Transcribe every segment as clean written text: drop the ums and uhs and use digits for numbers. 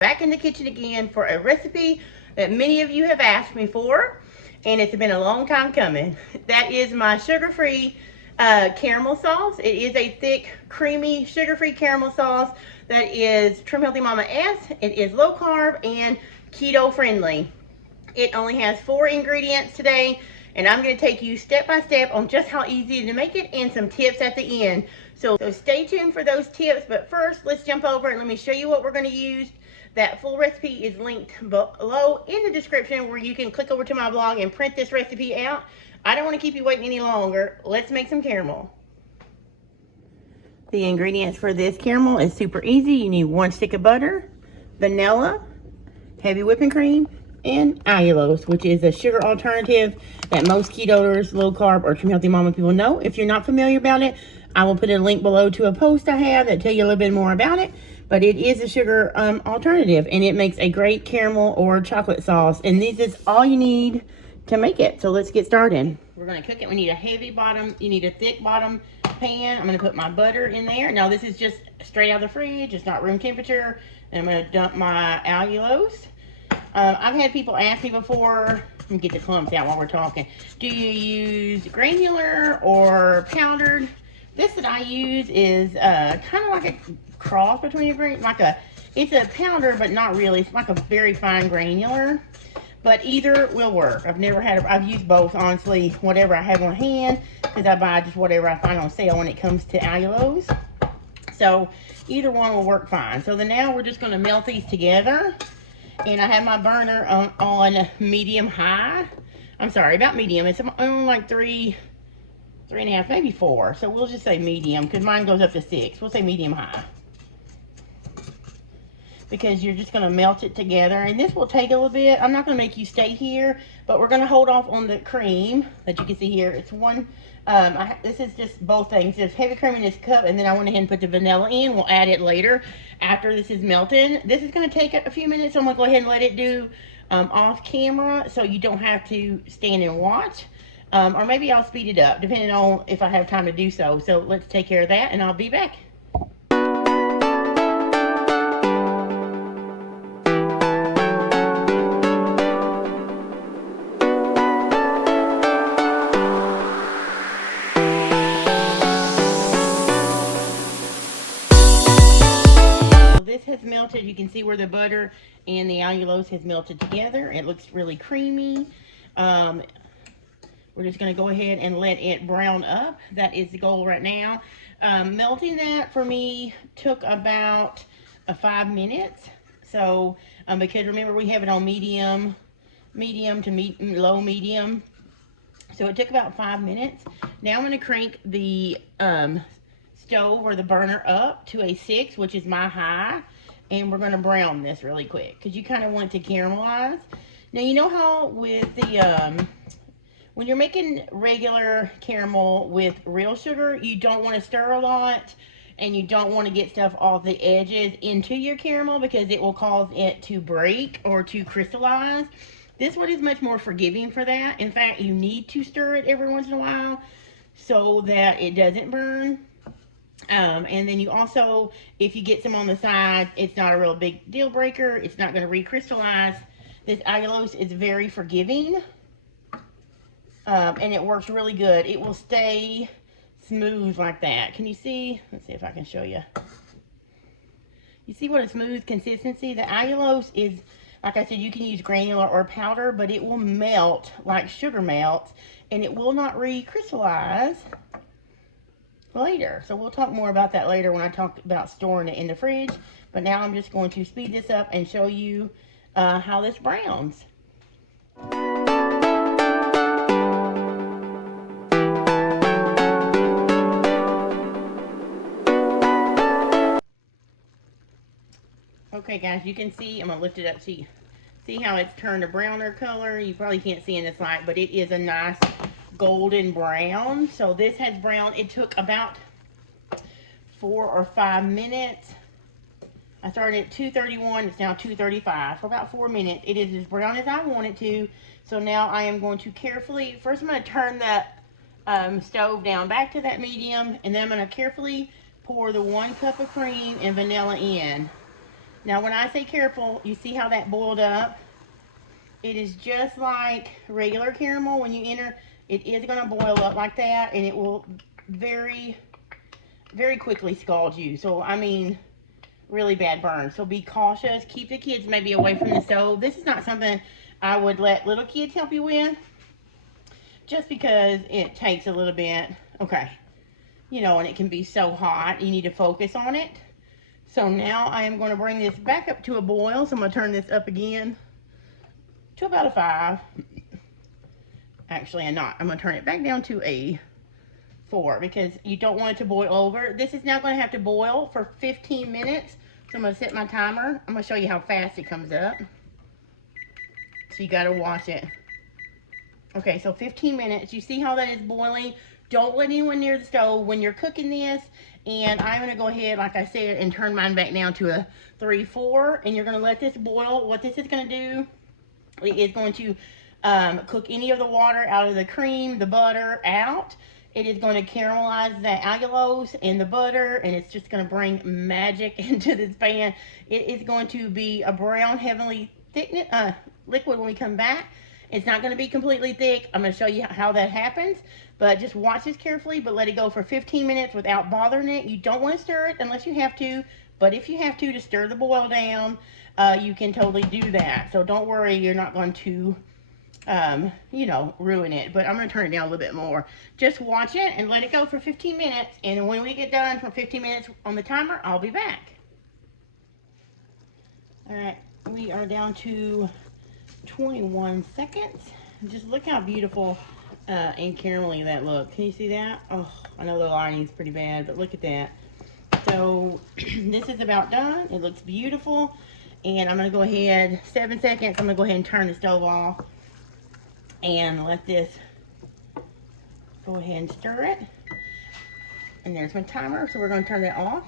Back in the kitchen again for a recipe that many of you have asked me for, and it's been a long time coming. That is my sugar-free caramel sauce. It is a thick, creamy, sugar-free caramel sauce that is Trim Healthy Mama S. It is low carb and keto friendly. It only has 4 ingredients today, and I'm going to take you step by step on just how easy to make it and some tips at the end. So stay tuned for those tips, but first let's jump over and let me show you what we're going to use. That full recipe is linked below in the description, where you can click over to my blog and print this recipe out. I don't want to keep you waiting any longer. Let's make some caramel. The ingredients for this caramel is super easy. You need 1 stick of butter, vanilla, heavy whipping cream, and allulose, which is a sugar alternative that most ketoers, low carb, or Trim Healthy Mama people know. If you're not familiar about it, I will put a link below to a post I have that tell you a little bit more about it. But it is a sugar alternative, and it makes a great caramel or chocolate sauce. And this is all you need to make it. So let's get started. We're going to cook it. We need a heavy bottom. You need a thick bottom pan. I'm going to put my butter in there. Now this is just straight out of the fridge. It's not room temperature. And I'm going to dump my allulose. I've had people ask me before, let me get the clumps out while we're talking, do you use granular or powdered? This that I use is kind of like a cross between it's a powder, but not really. It's like a very fine granular, but either will work. I've used both, honestly, whatever I have on hand, because I buy just whatever I find on sale when it comes to allulose. So either one will work fine. So now we're just going to melt these together. And I have my burner on medium high. I'm sorry, about medium. It's on like 3.5, maybe 4. So we'll just say medium, because mine goes up to 6. We'll say medium high, because you're just going to melt it together. And this will take a little bit. I'm not going to make you stay here, but we're going to hold off on the cream that you can see here. It's one. This is just both things. There's heavy cream in this cup, and then I went ahead and put the vanilla in. We'll add it later after this is melted. This is going to take a few minutes, so I'm going to go ahead and let it do off camera, so you don't have to stand and watch. Or maybe I'll speed it up, depending on if I have time to do so. So let's take care of that, and I'll be back. This has melted. You can see where the butter and the allulose has melted together. It looks really creamy. We're just going to go ahead and let it brown up. That is the goal right now. Melting that for me took about 5 minutes. So because remember, we have it on medium to low medium. So it took about 5 minutes. Now I'm going to crank the stove or the burner up to a 6, which is my high, and we're going to brown this really quick, because you kind of want it to caramelize. Now, you know how with the when you're making regular caramel with real sugar, you don't want to stir a lot, and you don't want to get stuff off the edges into your caramel, because it will cause it to break or to crystallize. This one is much more forgiving for that. In fact, you need to stir it every once in a while so that it doesn't burn. And then you also, if you get some on the side, it's not a real big deal breaker. It's not going to recrystallize. This allulose is very forgiving, and it works really good. It will stay smooth like that. Can you see? Let's see if I can show you. You see what a smooth consistency? The allulose is, like I said, you can use granular or powder, but it will melt like sugar melts, and it will not recrystallize later. So we'll talk more about that later when I talk about storing it in the fridge. But now I'm just going to speed this up and show you how this browns. Okay guys, you can see, I'm going to lift it up so you see how it's turned a browner color. You probably can't see in this light, but it is a nice golden brown. So this has browned. It took about 4 or 5 minutes. I started at 231. It's now 235. For about 4 minutes. It is as brown as I want it to. So now I am going to carefully, first I'm going to turn that stove down back to that medium, and then I'm going to carefully pour the 1 cup of cream and vanilla in. Now, when I say careful, you see how that boiled up? It is just like regular caramel. When you enter, it is going to boil up like that, and it will very, very quickly scald you. So, I mean, really bad burn. So be cautious. Keep the kids maybe away from the stove. This is not something I would let little kids help you with, just because it takes a little bit. Okay. You know, and it can be so hot. You need to focus on it. So now I am going to bring this back up to a boil. So I'm going to turn this up again to about a 5. Actually, I'm not. I'm going to turn it back down to a 4 because you don't want it to boil over. This is now going to have to boil for 15 minutes. So I'm going to set my timer. I'm going to show you how fast it comes up. So you got to watch it. Okay, so 15 minutes. You see how that is boiling? Don't let anyone near the stove when you're cooking this. And I'm going to go ahead, like I said, and turn mine back down to a 3-4. And you're going to let this boil. What this is going to do, it is going to cook any of the water out of the cream, the butter out. It is going to caramelize the allulose and the butter, and it's just going to bring magic into this pan. It is going to be a brown, heavenly thickness, liquid when we come back. It's not going to be completely thick. I'm going to show you how that happens, but just watch this carefully, but let it go for 15 minutes without bothering it. You don't want to stir it unless you have to, but if you have to stir the boil down, you can totally do that. So don't worry, you're not going to you know, ruin it. But I'm going to turn it down a little bit more. Just watch it and let it go for 15 minutes. And when we get done for 15 minutes on the timer, I'll be back. Alright, we are down to 21 seconds. Just look how beautiful and caramelly that looks. Can you see that? Oh, I know the lighting's pretty bad, but look at that. So this is about done. It looks beautiful. And I'm going to go ahead, 7 seconds, I'm going to go ahead and turn the stove off. And let this go ahead and stir it. And there's my timer, so we're going to turn that off.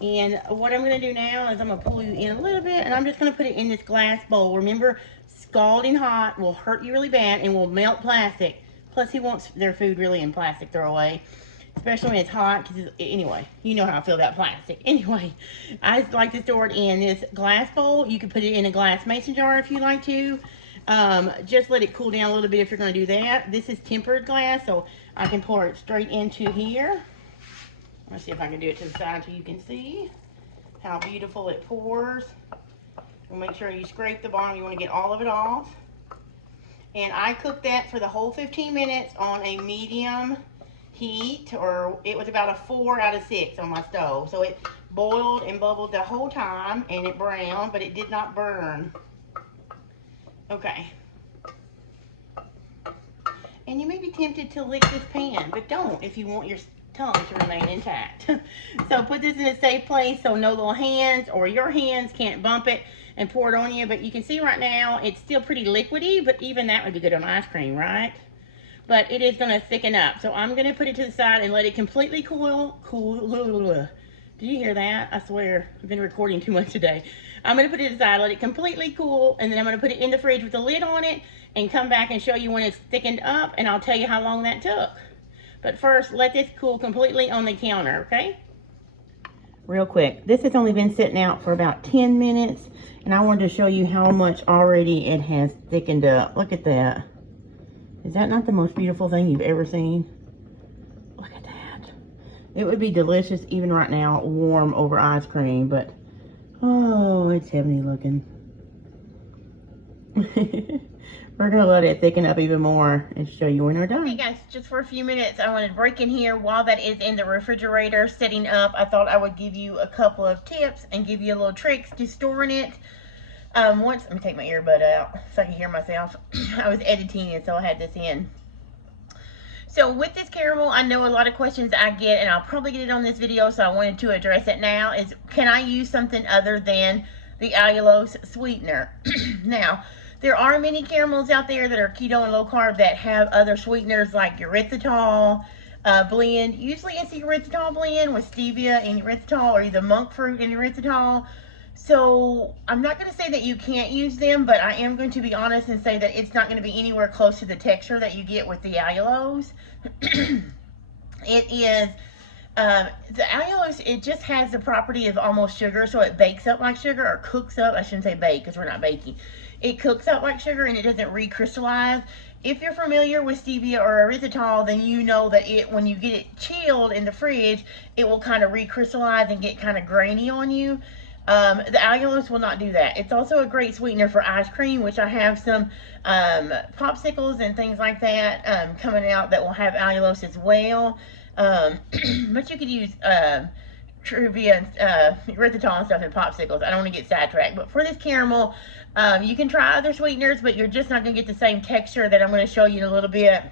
And what I'm going to do now is I'm going to pull you in a little bit, and I'm just going to put it in this glass bowl. Remember, scalding hot will hurt you really bad and will melt plastic. Plus, he wants their food really in plastic throwaway, especially when it's hot. Anyway, you know how I feel about plastic. Anyway, I like to store it in this glass bowl. You can put it in a glass mason jar if you like to. Just let it cool down a little bit if you're going to do that. This is tempered glass, so I can pour it straight into here. Let's see if I can do it to the side so you can see how beautiful it pours. And make sure you scrape the bottom. You want to get all of it off. And I cooked that for the whole 15 minutes on a medium heat, or it was about a 4 out of 6 on my stove. So it boiled and bubbled the whole time, and it browned, but it did not burn. Okay. And you may be tempted to lick this pan, but don't if you want your tongue to remain intact. So put this in a safe place so no little hands or your hands can't bump it and pour it on you. But you can see right now it's still pretty liquidy, but even that would be good on ice cream, right? But it is going to thicken up. So I'm going to put it to the side and let it completely cool. Did you hear that? I swear, I've been recording too much today. I'm going to put it aside, let it completely cool, and then I'm going to put it in the fridge with the lid on it and come back and show you when it's thickened up, and I'll tell you how long that took. But first, let this cool completely on the counter, okay? Real quick, this has only been sitting out for about 10 minutes, and I wanted to show you how much already it has thickened up. Look at that. Is that not the most beautiful thing you've ever seen? Look at that. It would be delicious even right now, warm over ice cream, but oh, it's heavenly looking. We're going to let it thicken up even more and show you when we're done. Hey guys, just for a few minutes, I wanted to break in here while that is in the refrigerator setting up. I thought I would give you a couple of tips and give you a little tricks to storing it. Let me take my earbud out so I can hear myself. I was editing and so I had this in. So with this caramel, I know a lot of questions I get, and I'll probably get it on this video, so I wanted to address it now, is can I use something other than the allulose sweetener? Now, there are many caramels out there that are keto and low carb that have other sweeteners like erythritol blend. Usually it's the erythritol blend with stevia and erythritol, or either monk fruit and erythritol. So I'm not going to say that you can't use them, but I am going to be honest and say that it's not going to be anywhere close to the texture that you get with the allulose. It is The allulose, it just has the property of almost sugar, so it bakes up like sugar, or cooks up. I shouldn't say bake because we're not baking. It cooks up like sugar and it doesn't recrystallize. If you're familiar with stevia or erythritol, then you know that when you get it chilled in the fridge, it will kind of recrystallize and get kind of grainy on you. The allulose will not do that. It's also a great sweetener for ice cream, which I have some popsicles and things like that coming out that will have allulose as well. But you could use Truvia and erythritol and stuff in popsicles. I don't want to get sidetracked, but for this caramel, you can try other sweeteners, but you're just not going to get the same texture that I'm going to show you in a little bit.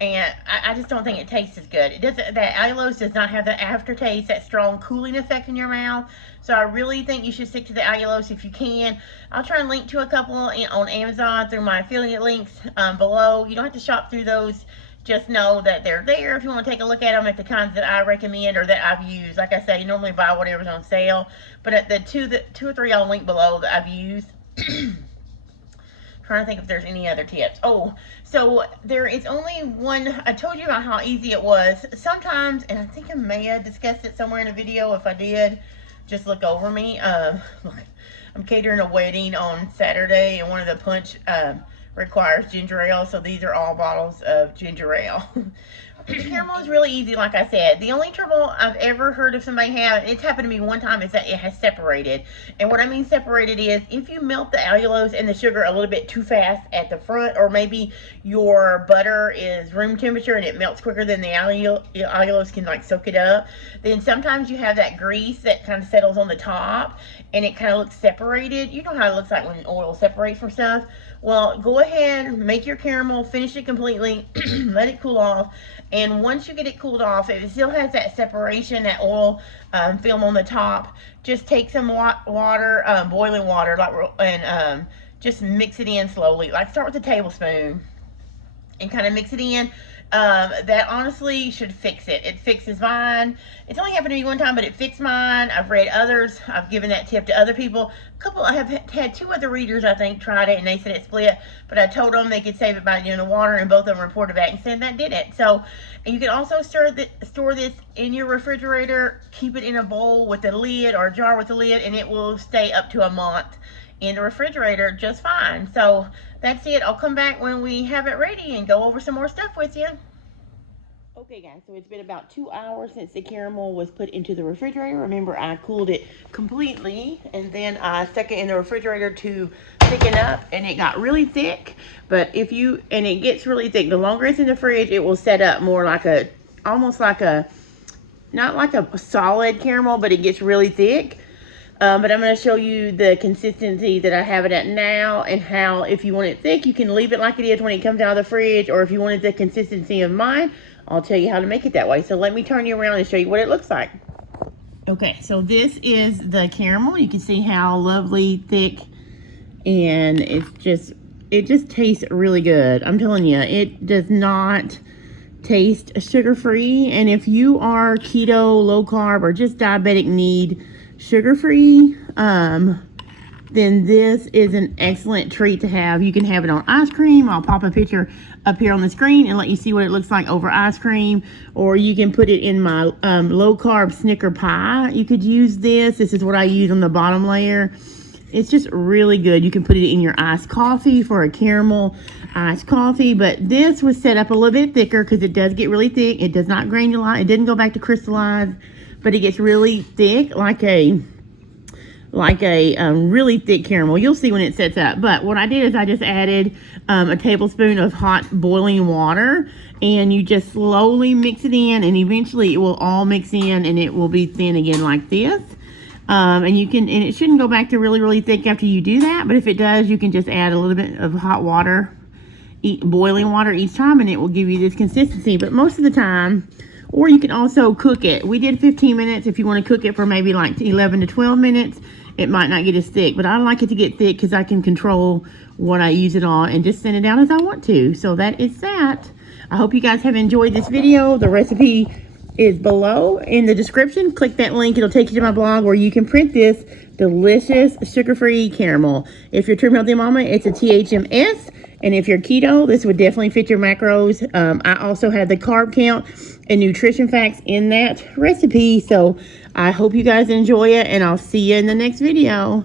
And I just don't think it tastes as good. It doesn't. That allulose does not have the aftertaste, that strong cooling effect in your mouth. So I really think you should stick to the allulose if you can. I'll try and link to a couple on Amazon through my affiliate links below. You don't have to shop through those. Just know that they're there if you want to take a look at them, at the kinds that I recommend or that I've used. Like I say, you normally buy whatever's on sale, but at the two or three I'll link below that I've used. Trying to think if there's any other tips. Oh, so there is only one. I told you about how easy it was. Sometimes, and I think I may have discussed it somewhere in a video. If I did, just look over me. Look, I'm catering a wedding on Saturday, and one of the punch requires ginger ale, so these are all bottles of ginger ale. Caramel is really easy, like I said. The only trouble I've ever heard of somebody have, and it's happened to me one time, is that it has separated. And what I mean separated is if you melt the allulose and the sugar a little bit too fast at the front, or maybe your butter is room temperature and it melts quicker than the allulose can like soak it up, then sometimes you have that grease that kind of settles on the top and it kind of looks separated. You know how it looks like when oil separates from stuff. Well, go ahead, make your caramel, finish it completely, let it cool off, and once you get it cooled off, if it still has that separation, that oil film on the top, just take some water, boiling water, and just mix it in slowly. Like start with a tablespoon and kind of mix it in. That honestly should fix it. It fixes mine. It's only happened to me one time, but it fixed mine. I've read others. I've given that tip to other people. I have had two other readers, I think, tried it, and they said it split, but I told them they could save it by doing the water, and both of them reported back and said that did it. So, and you can also store this in your refrigerator. Keep it in a bowl with a lid or a jar with a lid, and it will stay up to a month in the refrigerator just fine. So that's it. I'll come back when we have it ready and go over some more stuff with you. Okay guys, so it's been about 2 hours since the caramel was put into the refrigerator. Remember, I cooled it completely and then I stuck it in the refrigerator to thicken up, and it got really thick. But and it gets really thick. The longer it's in the fridge, it will set up more like almost like not like a solid caramel, but it gets really thick. But I'm going to show you the consistency that I have it at now, and how if you want it thick, you can leave it like it is when it comes out of the fridge, or if you wanted the consistency of mine, I'll tell you how to make it that way. So let me turn you around and show you what it looks like. Okay, so this is the caramel. You can see how lovely thick, and it just tastes really good. I'm telling you, it does not taste sugar-free. And if you are keto, low carb, or just diabetic need sugar-free, then this is an excellent treat to have. You can have it on ice cream. I'll pop a picture up here on the screen and let you see what it looks like over ice cream, or you can put it in my low carb Snicker pie. You could use this. This is what I use on the bottom layer. It's just really good. You can put it in your iced coffee for a caramel iced coffee, but this was set up a little bit thicker because it does get really thick. It does not granulize. It didn't go back to crystallize, but it gets really thick, like a really thick caramel. You'll see when it sets up. But what I did is I just added a tablespoon of hot boiling water, and you just slowly mix it in, and eventually it will all mix in and it will be thin again like this. And it shouldn't go back to really, really thick after you do that, but if it does, you can just add a little bit of hot water, boiling water each time, and it will give you this consistency. But most of the time, or you can also cook it. We did 15 minutes. If you want to cook it for maybe like 11 to 12 minutes, it might not get as thick, but I like it to get thick because I can control what I use it on and just send it out as I want to. So that is that. I hope you guys have enjoyed this video. The recipe is below in the description. Click that link. It'll take you to my blog where you can print this delicious sugar-free caramel. If you're Trim Healthy Mama, it's a THMS. And if you're keto, this would definitely fit your macros. I also have the carb count and nutrition facts in that recipe. So I hope you guys enjoy it, and I'll see you in the next video.